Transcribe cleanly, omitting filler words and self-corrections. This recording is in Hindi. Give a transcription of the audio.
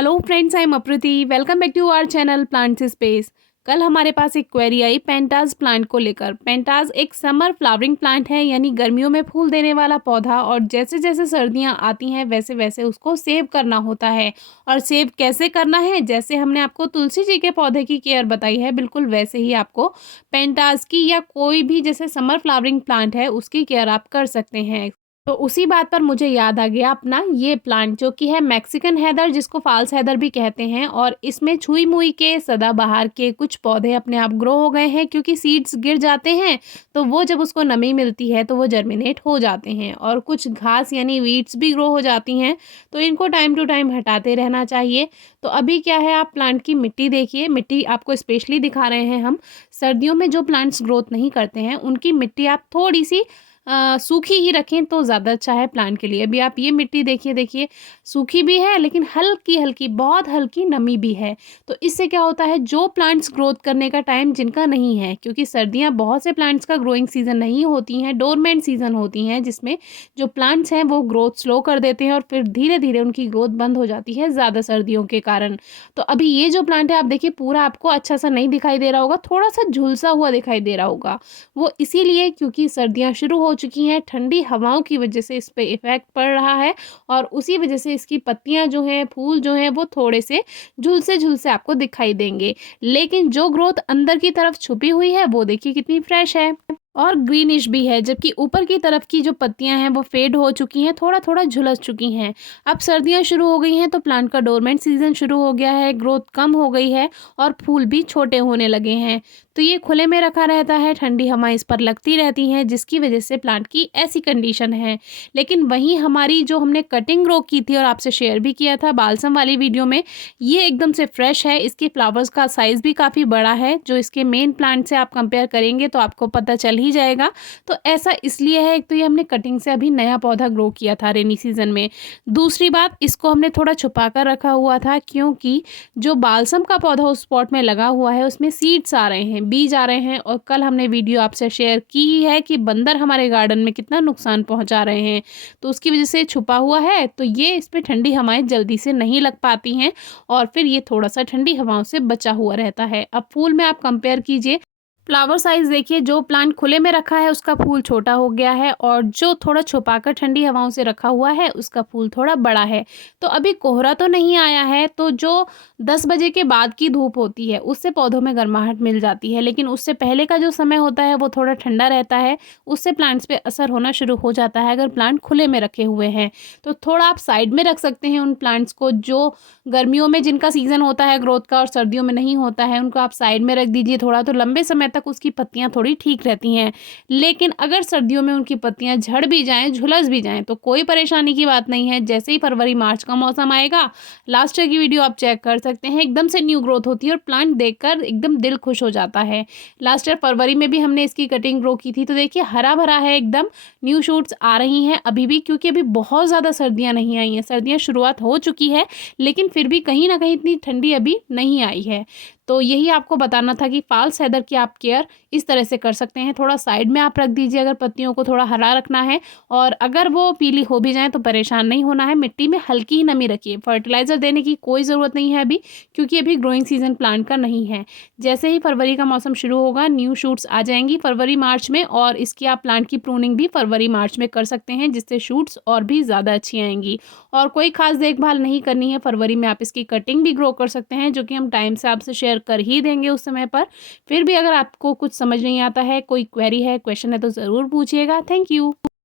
Hello friends, I am Aprati. Welcome back to our channel Plants Space. कल हमारे पास एक क्वेरी आई पेंटाज प्लांट को लेकर। पेंटाज एक समर फ्लावरिंग प्लांट है, यानी गर्मियों में फूल देने वाला पौधा, और जैसे जैसे सर्दियां आती हैं वैसे वैसे उसको सेव करना होता है। और सेव कैसे करना है, जैसे हमने आपको तुलसी जी के पौधे की केयर बताई है, बिल्कुल वैसे ही आपको पेंटाज की या कोई भी जैसे समर फ्लावरिंग प्लांट है उसकी केयर आप कर सकते हैं। तो उसी बात पर मुझे याद आ गया अपना ये प्लांट, जो कि है मैक्सिकन हैदर, जिसको फाल्स हैदर भी कहते हैं। और इसमें छुई मुई के सदाबहार के कुछ पौधे अपने आप ग्रो हो गए हैं, क्योंकि सीड्स गिर जाते हैं तो वो जब उसको नमी मिलती है तो वो जर्मिनेट हो जाते हैं। और कुछ घास यानी वीड्स भी ग्रो हो जाती हैं, तो इनको टाइम टू टाइम हटाते रहना चाहिए। तो अभी क्या है, आप प्लांट की मिट्टी देखिए। मिट्टी आपको स्पेशली दिखा रहे हैं हम। सर्दियों में जो प्लांट्स ग्रोथ नहीं करते हैं उनकी मिट्टी आप थोड़ी सी सूखी ही रखें तो ज़्यादा अच्छा है प्लांट के लिए। अभी आप ये मिट्टी देखिए सूखी भी है लेकिन हल्की हल्की, बहुत हल्की नमी भी है। तो इससे क्या होता है, जो प्लांट्स ग्रोथ करने का टाइम जिनका नहीं है, क्योंकि सर्दियां बहुत से प्लांट्स का ग्रोइंग सीजन नहीं होती हैं, डोरमेंट सीजन होती हैं, जिसमें जो प्लांट्स हैं वो ग्रोथ स्लो कर देते हैं और फिर धीरे धीरे उनकी ग्रोथ बंद हो जाती है ज़्यादा सर्दियों के कारण। तो अभी ये जो प्लांट है आप देखिए, पूरा आपको अच्छा सा नहीं दिखाई दे रहा होगा, थोड़ा सा झुलसा हुआ दिखाई दे रहा होगा। वो इसीलिए क्योंकि सर्दियां शुरू हो चुकी हैं, ठंडी हवाओं की वजह से इस पे इफ़ेक्ट पड़ रहा है, और उसी वजह से इसकी पत्तियां जो हैं, फूल जो हैं, वो थोड़े से झुलसे झुलसे आपको दिखाई देंगे। लेकिन जो ग्रोथ अंदर की तरफ छुपी हुई है वो देखिए कितनी फ्रेश है और ग्रीनिश भी है। जबकि ऊपर की तरफ की जो पत्तियां हैं वो फेड हो चुकी हैं, थोड़ा थोड़ा झुलस चुकी हैं। अब सर्दियां शुरू हो गई हैं तो प्लांट का डोरमेंट सीजन शुरू हो गया है, ग्रोथ कम हो गई है और फूल भी छोटे होने लगे हैं। तो ये खुले में रखा रहता है, ठंडी हवाएं इस पर लगती रहती हैं, जिसकी वजह से प्लांट की ऐसी कंडीशन है। लेकिन वहीं हमारी जो हमने कटिंग ग्रो की थी और आपसे शेयर भी किया था बालसम वाली वीडियो में, ये एकदम से फ्रेश है। इसके फ्लावर्स का साइज़ भी काफ़ी बड़ा है, जो इसके मेन प्लांट से आप कंपेयर करेंगे तो आपको पता चल ही जाएगा। तो ऐसा इसलिए है, एक तो ये हमने कटिंग से अभी नया पौधा ग्रो किया था रेनी सीजन में। दूसरी बात, इसको हमने थोड़ा छुपा कर रखा हुआ था, क्योंकि जो बालसम का पौधा उस स्पॉट में लगा हुआ है उसमें सीड्स आ रहे हैं, बीज आ रहे हैं। और कल हमने वीडियो आपसे शेयर की है कि बंदर हमारे गार्डन में कितना नुकसान पहुंचा रहे हैं, तो उसकी वजह से छुपा हुआ है। तो ये इस पे ठंडी हवाएं जल्दी से नहीं लग पाती हैं और फिर ये थोड़ा सा ठंडी हवाओं से बचा हुआ रहता है। अब फूल में आप कंपेयर कीजिए, फ्लावर साइज देखिए, जो प्लांट खुले में रखा है उसका फूल छोटा हो गया है, और जो थोड़ा छुपाकर ठंडी हवाओं से रखा हुआ है उसका फूल थोड़ा बड़ा है। तो अभी कोहरा तो नहीं आया है, तो जो 10 बजे के बाद की धूप होती है उससे पौधों में गर्माहट मिल जाती है, लेकिन उससे पहले का जो समय होता है वो थोड़ा ठंडा रहता है, उससे प्लांट्स पे असर होना शुरू हो जाता है अगर प्लांट खुले में रखे हुए हैं। तो थोड़ा आप साइड में रख सकते हैं उन प्लांट्स को, जो गर्मियों में जिनका सीजन होता है ग्रोथ का और सर्दियों में नहीं होता है, उनको आप साइड में रख दीजिए थोड़ा, तो लंबे समय तक उसकी पत्तियां थोड़ी ठीक रहती हैं। लेकिन अगर सर्दियों में उनकी पत्तियां झड़ भी जाएं, झुलस भी जाएं, तो कोई परेशानी की बात नहीं है। जैसे ही फरवरी मार्च का मौसम आएगा, लास्ट ईयर की वीडियो आप चेक कर सकते हैं, एकदम से न्यू ग्रोथ होती है और प्लांट देखकर एकदम दिल खुश हो जाता है। लास्ट ईयर फरवरी में भी हमने इसकी कटिंग ग्रो की थी, तो देखिए हरा भरा है एकदम, न्यू शूट्स आ रही हैं अभी भी, क्योंकि अभी बहुत ज़्यादा सर्दियाँ नहीं आई हैं। सर्दियाँ शुरुआत हो चुकी है लेकिन फिर भी कहीं ना कहीं इतनी ठंडी अभी नहीं आई है। तो यही आपको बताना था कि फॉल्स हेदर की आप केयर इस तरह से कर सकते हैं, थोड़ा साइड में आप रख दीजिए अगर पत्तियों को थोड़ा हरा रखना है, और अगर वो पीली हो भी जाए तो परेशान नहीं होना है। मिट्टी में हल्की ही नमी रखिए, फर्टिलाइज़र देने की कोई ज़रूरत नहीं है अभी, क्योंकि अभी ग्रोइंग सीजन प्लांट का नहीं है। जैसे ही फरवरी का मौसम शुरू होगा, न्यू शूट्स आ जाएंगी फरवरी मार्च में, और इसकी आप प्लांट की प्रूनिंग भी फरवरी मार्च में कर सकते हैं, जिससे शूट्स और भी ज़्यादा अच्छी आएंगी। और कोई खास देखभाल नहीं करनी है, फरवरी में आप इसकी कटिंग भी ग्रो कर सकते हैं, जो कि हम टाइम से आपसे शेयर कर ही देंगे उस समय पर। फिर भी अगर आपको कुछ समझ नहीं आता है, कोई क्वेरी है, क्वेश्चन है, तो ज़रूर पूछिएगा। Thank you.